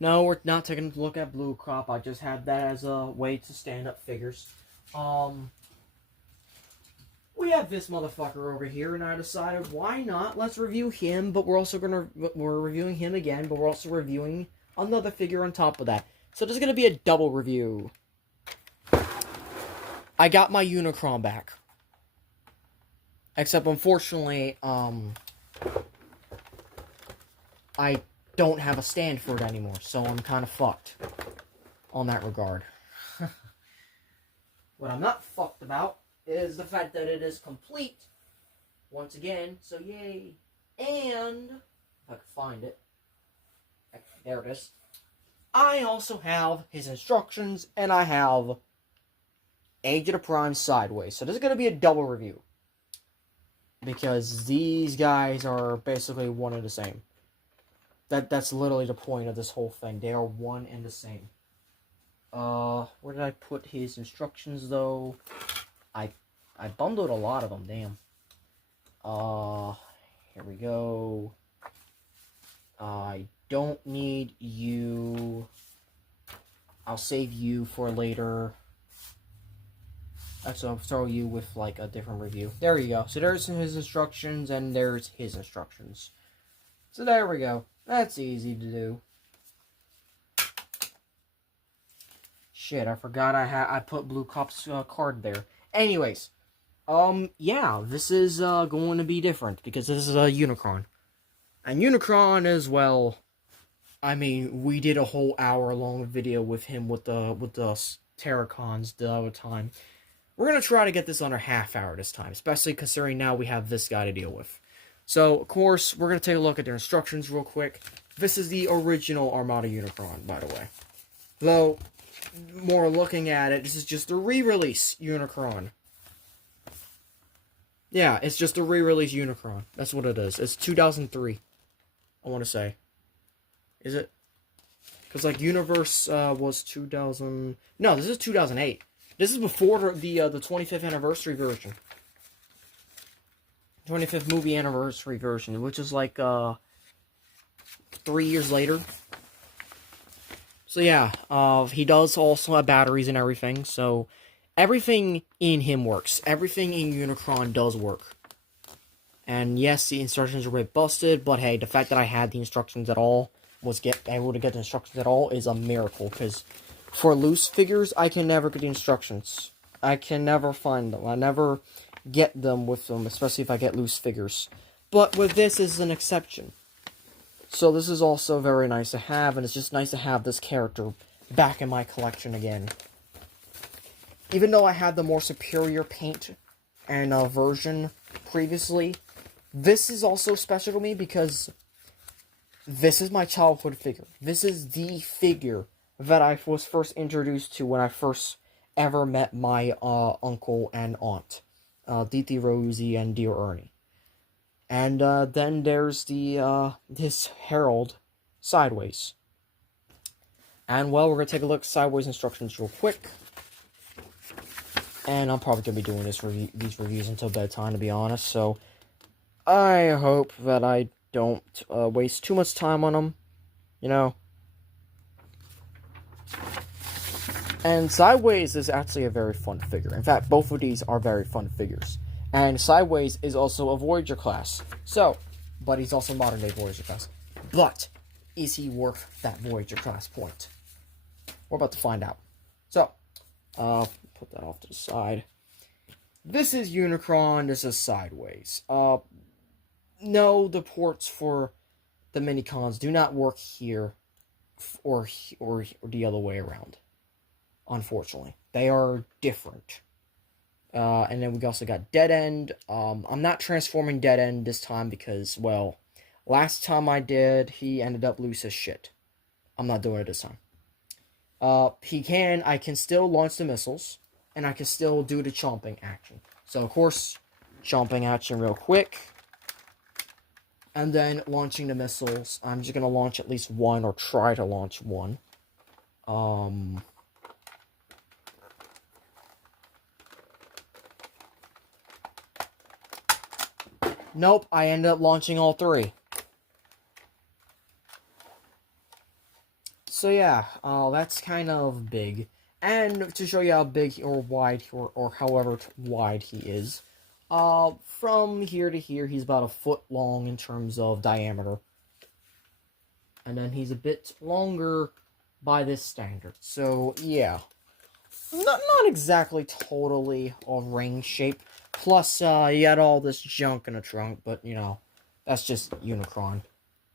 No, we're not taking a look at Blue Crop. I just had that as a way to stand up figures. We have this motherfucker over here, and I decided, why not? Let's review him, but we're reviewing him again, but we're also reviewing another figure on top of that. So there's gonna be a double review. I got my Unicron back. Except, unfortunately, I don't have a stand for it anymore, so I'm kind of fucked on that regard. What I'm not fucked about is the fact that it is complete, once again, so yay. And, if I can find it, there it is. I also have his instructions, and I have Age of the Prime Sideways. So this is going to be a double review. Because these guys are basically one and the same. That's literally the point of this whole thing. They are one and the same. Where did I put his instructions, though? I bundled a lot of them, damn. Here we go. I don't need you. I'll save you for later. So I'll throw you with, like, a different review. There you go. So there's his instructions, and there's his instructions. So there we go. That's easy to do. Shit, I forgot I put Blue Cop's card there. Anyways, yeah, this is going to be different because this is a Unicron, and Unicron as well. I mean, we did a whole hour-long video with him with the Terracons the other time. We're gonna try to get this under half hour this time, especially considering now we have this guy to deal with. So, of course, we're gonna take a look at their instructions real quick. This is the original Armada Unicron, by the way. Though, more looking at it, this is just a re-release Unicron. Yeah, it's just a re-release Unicron. That's what it is. It's 2003, I want to say. Is it? Because, like, Universe was 2000... No, this is 2008. This is before the 25th anniversary version. 25th movie anniversary version, which is, like, 3 years later. So, yeah, he does also have batteries and everything, so everything in him works. Everything in Unicron does work. And, yes, the instructions are a bit busted, but, hey, the fact that I had the instructions at all, was able to get the instructions at all, is a miracle, because for loose figures, I can never get the instructions. I can never find them. I never get them with them, especially if I get loose figures. But with this is an exception. So this is also very nice to have, and it's just nice to have this character back in my collection again. Even though I had the more superior paint and version previously, this is also special to me because this is my childhood figure. This is the figure that I was first introduced to when I first ever met my uncle and aunt, Diti Rosie and Dear Ernie. And then there's this Herald Sideways. And, well, we're going to take a look at Sideways instructions real quick. And I'm probably going to be doing these reviews until bedtime, to be honest. So, I hope that I don't waste too much time on them, you know. And Sideways is actually a very fun figure. In fact, both of these are very fun figures. And Sideways is also a Voyager class. So, but he's also modern day Voyager class. But, is he worth that Voyager class point? We're about to find out. So, put that off to the side. This is Unicron, this is Sideways. No, the ports for the minicons do not work here or the other way around. Unfortunately. They are different. And then we also got Dead End. I'm not transforming Dead End this time because, well, last time I did, he ended up loose as shit. I'm not doing it this time. I can still launch the missiles, and I can still do the chomping action. So, of course, chomping action real quick. And then launching the missiles. I'm just going to launch at least one, or try to launch one. Nope, I ended up launching all three. So yeah, that's kind of big. And to show you how big or wide, or however wide he is, from here to here, he's about a foot long in terms of diameter. And then he's a bit longer by this standard. So yeah, not exactly totally a ring shape. Plus, you got all this junk in the trunk, but you know, that's just Unicron.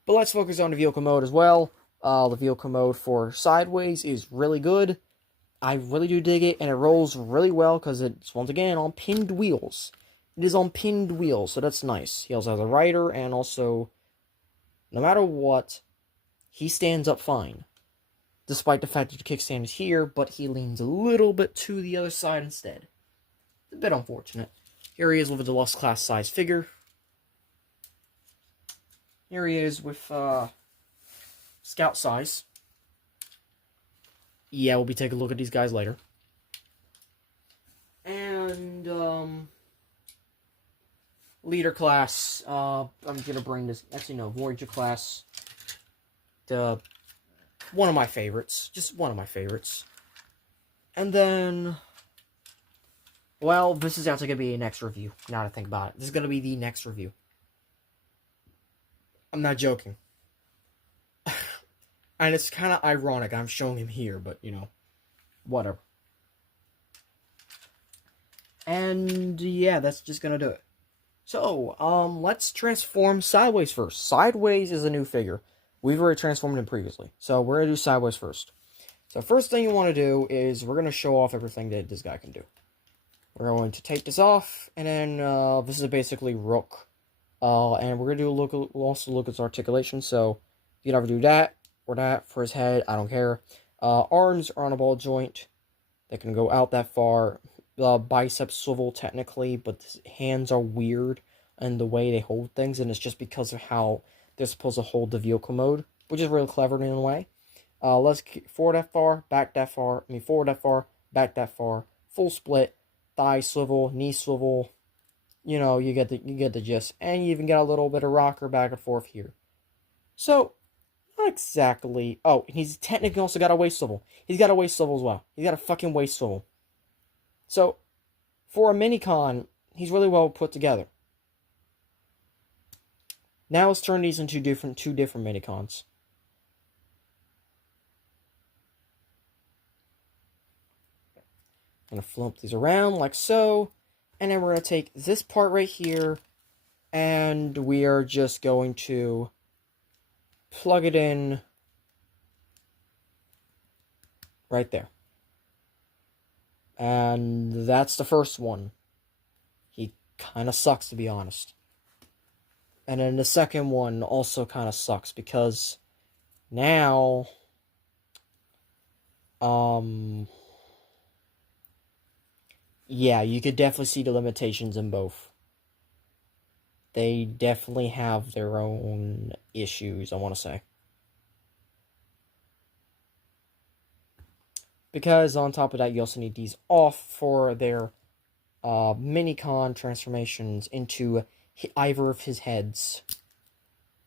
But let's focus on the vehicle mode as well. The vehicle mode for sideways is really good. I really do dig it, and it rolls really well because it's, once again, on pinned wheels. It is on pinned wheels, so that's nice. He also has a rider, and also, no matter what, he stands up fine. Despite the fact that the kickstand is here, but he leans a little bit to the other side instead. It's a bit unfortunate. Here he is with a deluxe class size figure. Here he is with scout size. Yeah, we'll be taking a look at these guys later. And leader class. I'm gonna bring this. Actually, no, Voyager class. One of my favorites. Just one of my favorites. And then, well, this is actually gonna be a next review. Now that I think about it, this is gonna be the next review. I'm not joking. And it's kind of ironic I'm showing him here, but, you know, whatever. And, yeah, that's just gonna do it. So, let's transform Sideways first. Sideways is a new figure. We've already transformed him previously. So, we're gonna do Sideways first. So, first thing you want to do is we're gonna show off everything that this guy can do. We're going to take this off, and then, this is basically Rook. And we're gonna do we'll also look at his articulation, so you can either do that, or that for his head, I don't care. Arms are on a ball joint. They can go out that far. Biceps swivel, technically, but his hands are weird in the way they hold things, and it's just because of how they're supposed to hold the vehicle mode, which is really clever in a way. Let's forward that far, back that far, forward that far, back that far, full split, thigh swivel, knee swivel, you know, you get the gist. And you even got a little bit of rocker back and forth here. So, not exactly. Oh, he's technically also got a waist swivel. He's got a waist swivel as well. He's got a fucking waist swivel. So, for a minicon, he's really well put together. Now let's turn these into two different minicons. I'm going to flip these around like so. And then we're going to take this part right here. And we are just going to plug it in right there. And that's the first one. He kind of sucks, to be honest. And then the second one also kind of sucks because now, yeah, you could definitely see the limitations in both. They definitely have their own issues, I want to say. Because on top of that, you also need these off for their minicon transformations into either of his heads.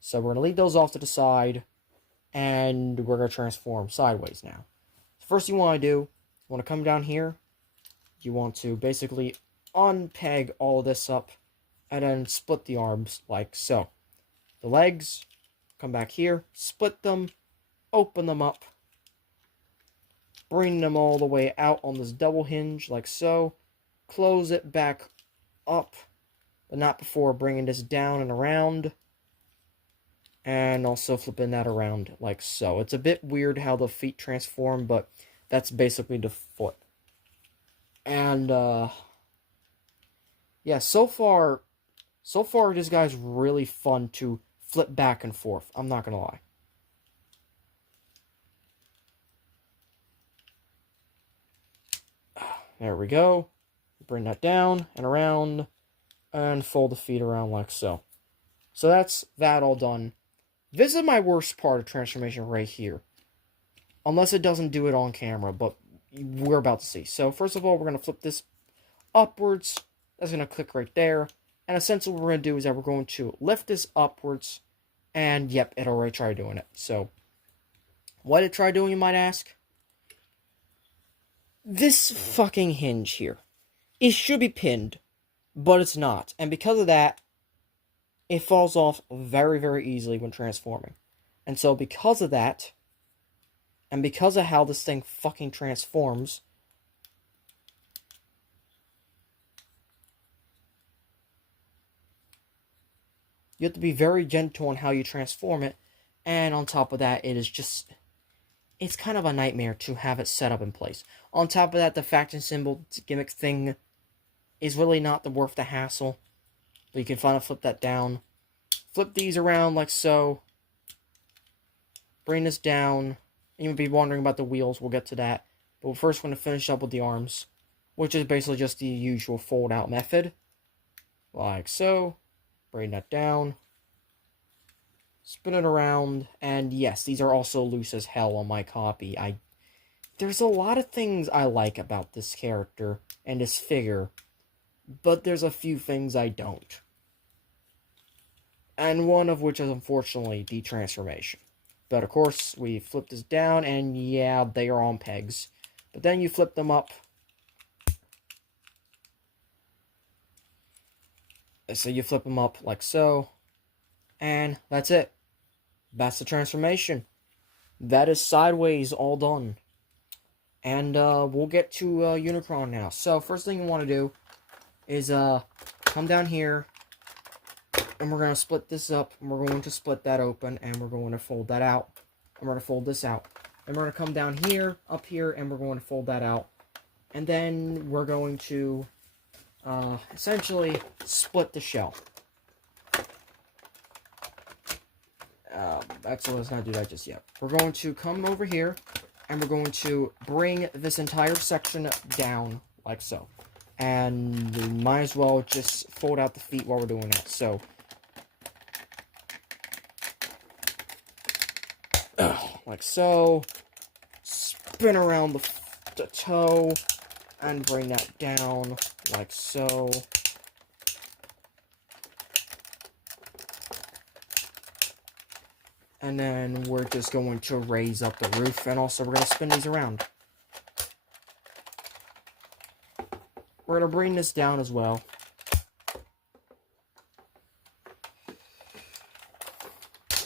So we're going to leave those off to the side, and we're going to transform sideways now. First you want to do, you want to come down here. You want to basically unpeg all of this up, and then split the arms like so. The legs, come back here, split them, open them up, bring them all the way out on this double hinge like so, close it back up, but not before bringing this down and around, and also flipping that around like so. It's a bit weird how the feet transform, but that's basically the foot. And, yeah, so far, this guy's really fun to flip back and forth. I'm not gonna lie. There we go. Bring that down and around, and fold the feet around like so. So that's that all done. This is my worst part of transformation right here. Unless it doesn't do it on camera, but we're about to see. So first of all, we're going to flip this upwards. That's going to click right there. And essentially what we're going to do is that we're going to lift this upwards. And yep, it already tried doing it. So What did it try doing, you might ask? This fucking hinge here. It should be pinned, but it's not. And because of that, it falls off very, very easily when transforming. And so because of that, and because of how this thing fucking transforms, you have to be very gentle on how you transform it. And on top of that, it is just... it's kind of a nightmare to have it set up in place. On top of that, the faction symbol gimmick thing is really not worth the hassle. But you can finally flip that down. Flip these around like so. Bring this down. You might be wondering about the wheels. We'll get to that. But we're first going to finish up with the arms, which is basically just the usual fold-out method. Like so. Bring that down. Spin it around. And yes, these are also loose as hell on my copy. There's a lot of things I like about this character and this figure, but there's a few things I don't. And one of which is, unfortunately, the transformation. But, of course, we flip this down, and yeah, they are on pegs. But then you flip them up. So you flip them up like so. And that's it. That's the transformation. That is sideways all done. And we'll get to Unicron now. So, first thing you want to do is come down here. And we're going to split this up, and we're going to split that open, and we're going to fold that out. And we're going to fold this out. And we're going to come down here, up here, and we're going to fold that out. And then we're going to essentially split the shell. Actually, let's not do that just yet. We're going to come over here, and we're going to bring this entire section down, like so. And we might as well just fold out the feet while we're doing that. So, like so. Spin around the toe, and bring that down, like so. And then we're just going to raise up the roof, and also we're going to spin these around. We're going to bring this down as well.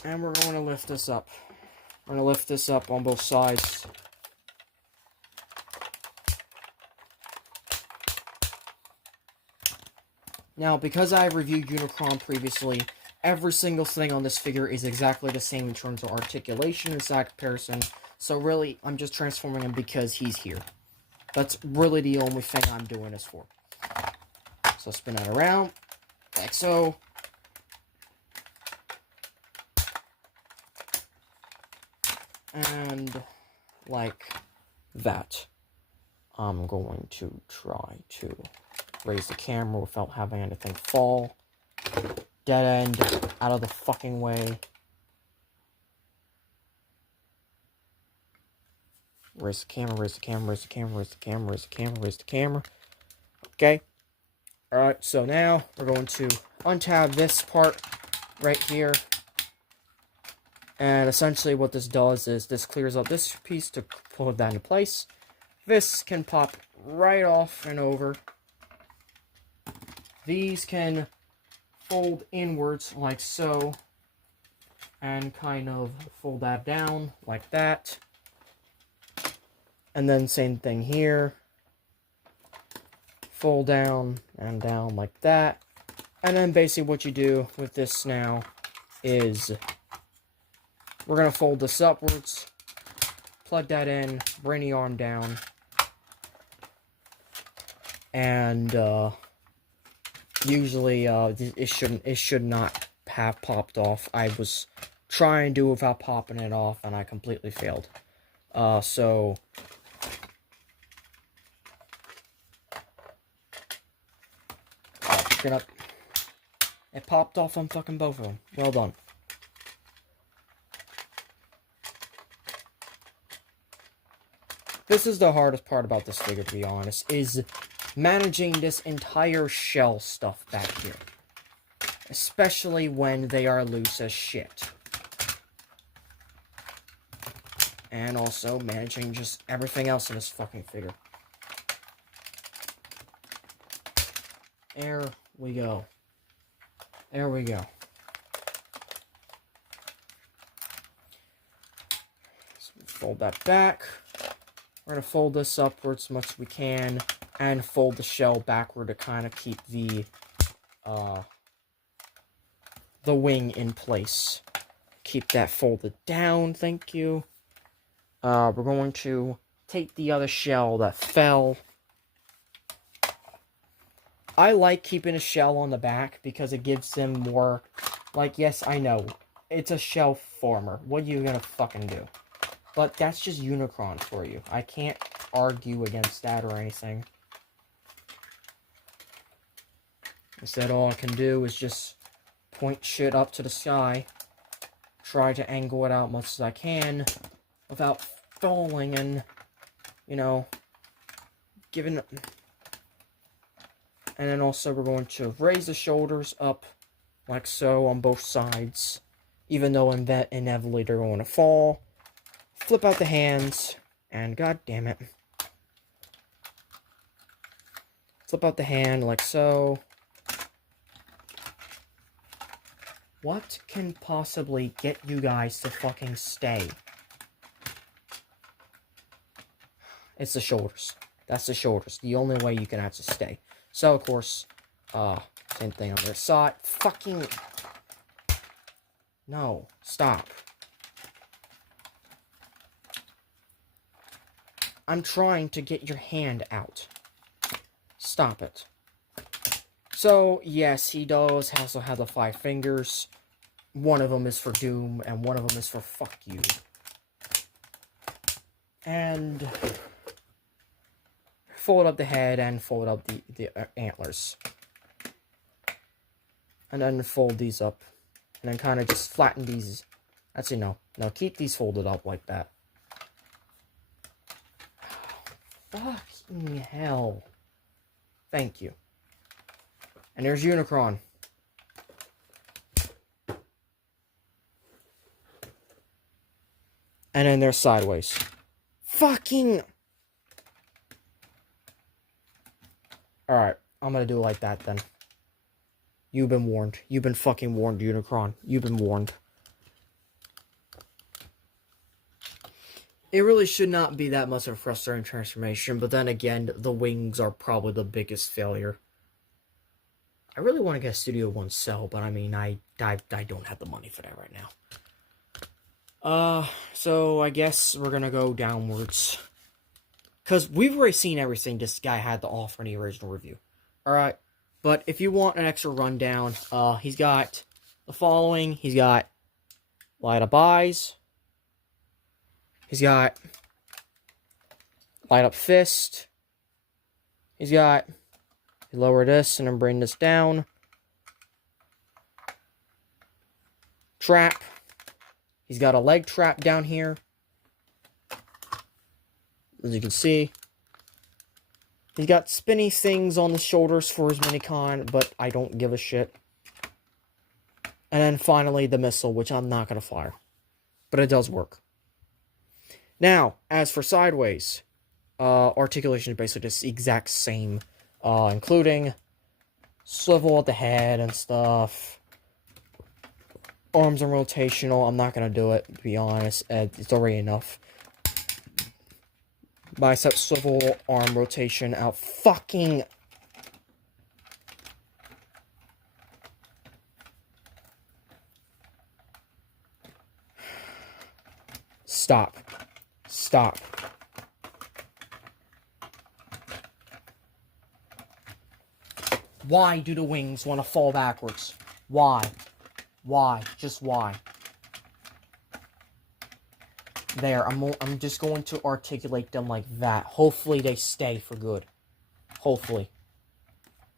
And we're going to lift this up. We're going to lift this up on both sides. Now, because I've reviewed Unicron previously, every single thing on this figure is exactly the same in terms of articulation and side comparison. So really, I'm just transforming him because he's here. That's really the only thing I'm doing this for. So spin that around, like so. And like that. I'm going to try to raise the camera without having anything fall. Dead end, out of the fucking way. Raise the camera, raise the camera, raise the camera, raise the camera, raise the camera, raise the camera. Okay. Alright, so now we're going to untab this part right here. And essentially what this does is this clears up this piece to pull that into place. This can pop right off and over. These can fold inwards like so. And kind of fold that down like that. And then same thing here. Fold down and down like that. And then basically what you do with this now is we're going to fold this upwards, plug that in, bring the arm down, and usually it should not have popped off. I was trying to do it without popping it off, and I completely failed. So it popped off on fucking both of them. Well done. This is the hardest part about this figure, to be honest, is managing this entire shell stuff back here. Especially when they are loose as shit. and also managing just everything else in this fucking figure. There we go. There we go. So fold that back. We're going to fold this upwards as much as we can, and fold the shell backward to kind of keep the wing in place. Keep that folded down, thank you. We're going to take the other shell that fell. I like keeping a shell on the back because it gives them more, like, yes, I know, it's a shell former. What are you gonna fucking do? But that's just Unicron for you. I can't argue against that or anything. Instead, all I can do is just point shit up to the sky. Try to angle it out much as I can without falling and, you know, giving... And then also we're going to raise the shoulders up like so on both sides. Even though inevitably they're going to fall. Flip out the hands. And god damn it. Flip out the hand like so. What can possibly get you guys to fucking stay? It's the shoulders. That's the shoulders. The only way you can actually stay. So, of course, same thing on the other side. Fucking... No. Stop. I'm trying to get your hand out. Stop it. So, yes, he does also have the 5 fingers. One of them is for doom, and one of them is for fuck you. And... fold up the head and fold up the antlers. And then fold these up. And then kind of just flatten these. Actually, no. No, keep these folded up like that. Fucking hell. Thank you. And there's Unicron. And then they're sideways. Fucking... Alright, I'm gonna do it like that then. You've been warned. You've been fucking warned, Unicron. You've been warned. It really should not be that much of a frustrating transformation, but then again, the wings are probably the biggest failure. I really want to get a Studio One cell, but I mean, I don't have the money for that right now. So I guess we're gonna go downwards. Because we've already seen everything this guy had to offer in the original review. Alright, but if you want an extra rundown, he's got the following. He's got light up eyes. He's got light up fist. He's got, lower this and then bring this down. Trap. He's got a leg trap down here. As you can see, he's got spinny things on the shoulders for his minicon, but I don't give a shit. And then finally, the missile, which I'm not going to fire. But it does work. Now, as for sideways, articulation is basically just the exact same, including swivel at the head and stuff. Arms are rotational. I'm not going to do it, to be honest. It's already enough. Bicep swivel, arm rotation out. Fucking... Stop. Stop. Why do the wings want to fall backwards? Why? Why? Just why? There, I'm just going to articulate them like that. Hopefully they stay for good. Hopefully.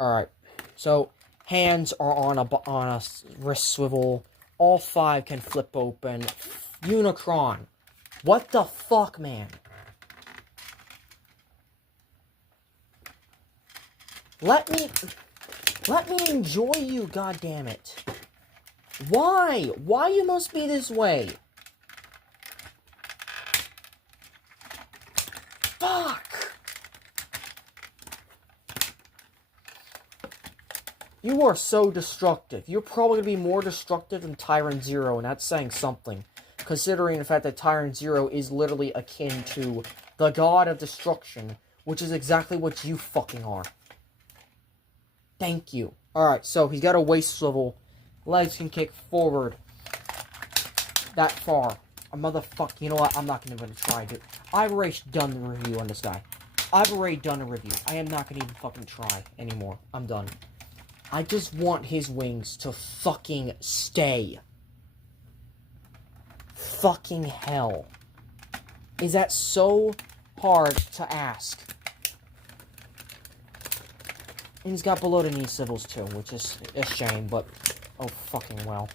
Alright. So, hands are on a wrist swivel. All 5 can flip open. Unicron. What the fuck, man? Let me enjoy you, goddammit. Why? Why you must be this way? You are so destructive. You're probably going to be more destructive than Tyrant Zero, and that's saying something. Considering the fact that Tyrant Zero is literally akin to the god of destruction, which is exactly what you fucking are. Thank you. Alright, so he's got a waist swivel. Legs can kick forward that far. A motherfucker. You know what? I'm not even try to. I've already done the review on this guy. I've already done a review. I am not going to even fucking try anymore. I'm done. I just want his wings to fucking stay. Fucking hell. Is that so hard to ask? And he's got below the knee civils too, which is a shame, but oh fucking well.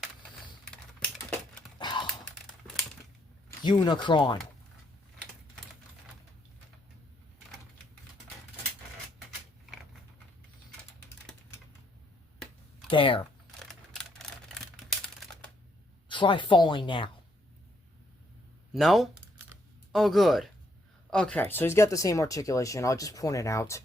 Unicron. There. Try falling now. No? Oh, good. Okay, so he's got the same articulation. I'll just point it out.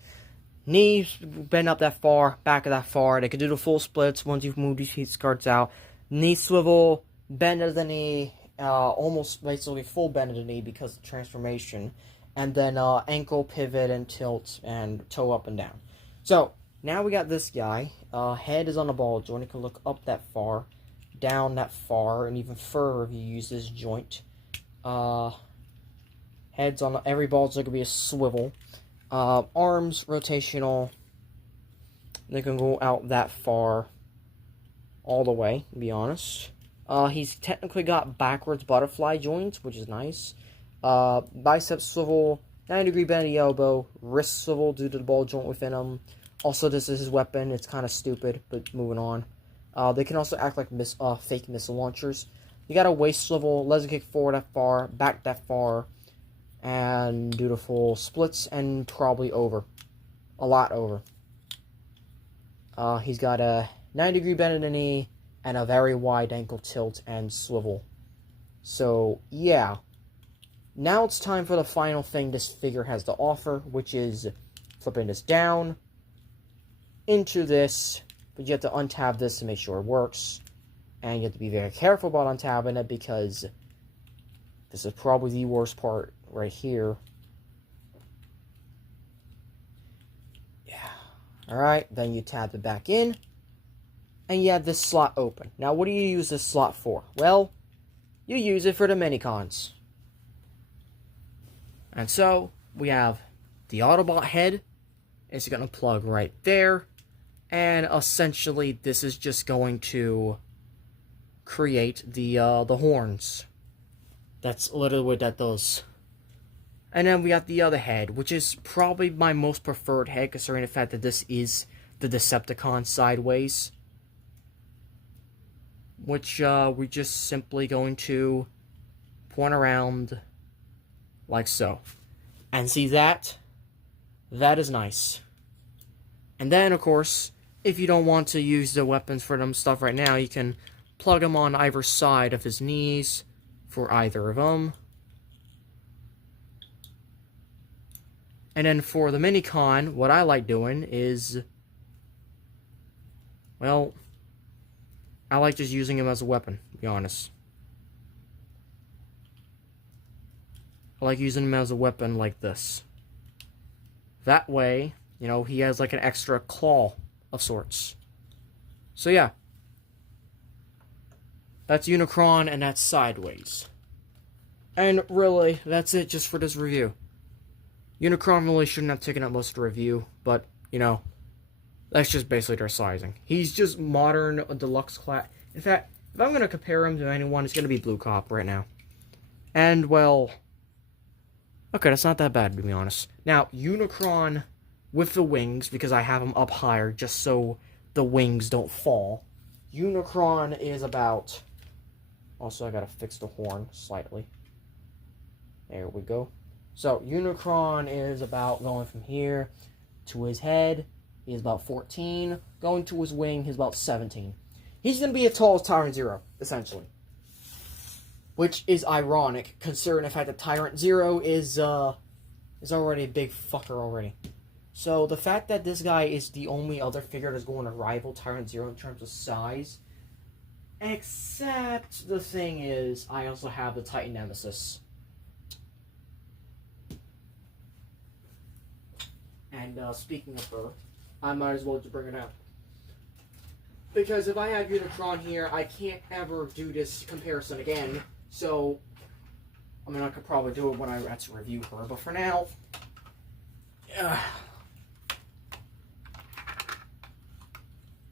Knees bend up that far, back of that far. They can do the full splits once you've moved these heat skirts out. Knee swivel, bend of the knee, almost basically full bend of the knee because of the transformation. And then ankle pivot and tilt and toe up and down. So, now we got this guy. Head is on the ball joint. It can look up that far, down that far, and even further if you use this joint. Heads on every ball joint could be a swivel. Arms rotational. They can go out that far, all the way. To be honest, he's technically got backwards butterfly joints, which is nice. Bicep swivel, 90-degree bend of the elbow, wrist swivel due to the ball joint within him. Also, this is his weapon. It's kind of stupid, but moving on. They can also act like fake missile launchers. You got a waist swivel, legs kick forward that far, back that far, and do the full splits, and probably over. A lot over. He's got a 90-degree bend in the knee, and a very wide ankle tilt and swivel. So, yeah. Now it's time for the final thing this figure has to offer, which is flipping this down into this, but you have to untab this to make sure it works, and you have to be very careful about untabbing it because this is probably the worst part right here. Yeah. Alright, then you tab it back in, and you have this slot open. Now, what do you use this slot for? Well, you use it for the minicons. And so, we have the Autobot head. It's going to plug right there. And essentially, this is just going to create the horns. That's literally what that does. And then we got the other head, which is probably my most preferred head, considering the fact that this is the Decepticon sideways. Which we're just simply going to point around like so. And see that? That is nice. And then, of course, if you don't want to use the weapons for them stuff right now, you can plug them on either side of his knees for either of them. And then for the minicon, what I like doing is, well, I like just using him as a weapon, to be honest. I like using him as a weapon like this. That way, you know, he has like an extra claw of sorts. So yeah. That's Unicron and that's Sideways. And really, that's it just for this review. Unicron really shouldn't have taken up most of the review, but, you know, that's just basically their sizing. He's just modern, deluxe class. In fact, if I'm going to compare him to anyone, it's going to be Blue Cop right now. And, well, okay, that's not that bad, to be honest. Now, Unicron with the wings, because I have him up higher just so the wings don't fall. Unicron is about... Also, I gotta fix the horn slightly. There we go. So, Unicron is about going from here to his head. He's about 14. Going to his wing, he's about 17. He's gonna be as tall as Tyrant Zero, essentially. Which is ironic, considering the fact that Tyrant Zero is already a big fucker already. So the fact that this guy is the only other figure that's going to rival Tyrant Zero in terms of size, except the thing is, I also have the Titan Nemesis. And speaking of her, I might as well just bring it out. Because if I have Unicron here, I can't ever do this comparison again. So, I mean, I could probably do it when I have to review her. But for now,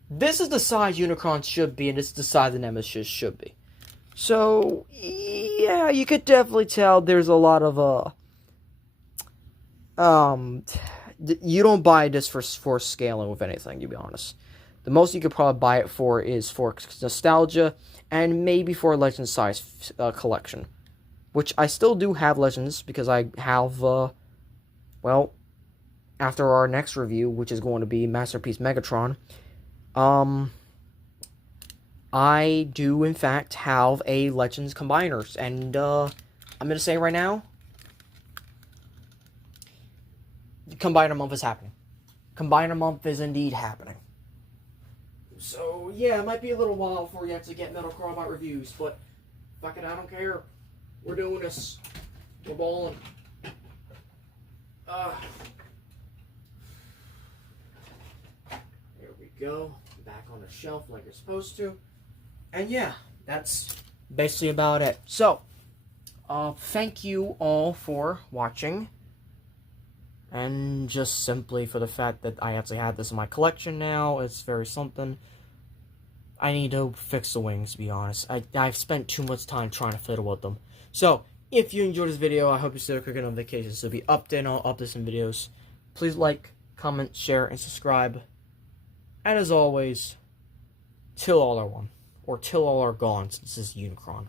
this is the size Unicron should be, and this is the size the Nemesis should be. So, yeah, you could definitely tell there's a lot of, you don't buy this for scaling with anything, to be honest. The most you could probably buy it for is for nostalgia, and maybe for a Legends size collection. Which I still do have Legends, because I have, well, after our next review, which is going to be Masterpiece Megatron, I do, in fact, have a Legends Combiners, and, I'm going to say right now, Combiner Month is happening. Combiner Month is indeed happening. So, yeah, it might be a little while before you actually get Metal Robot reviews, but fuck it, I don't care. We're doing this. We're balling. There we go. Back on the shelf like you're supposed to. And yeah, that's basically about it. So, thank you all for watching. And just simply for the fact that I actually had this in my collection now, it's very something. I need to fix the wings, to be honest. I've spent too much time trying to fiddle with them. So, if you enjoyed this video, I hope you still clicking on notifications to be updated on updates and videos. Please like, comment, share, and subscribe. And as always, Til All Are One. Or Til All Are Gone, since this is Unicron.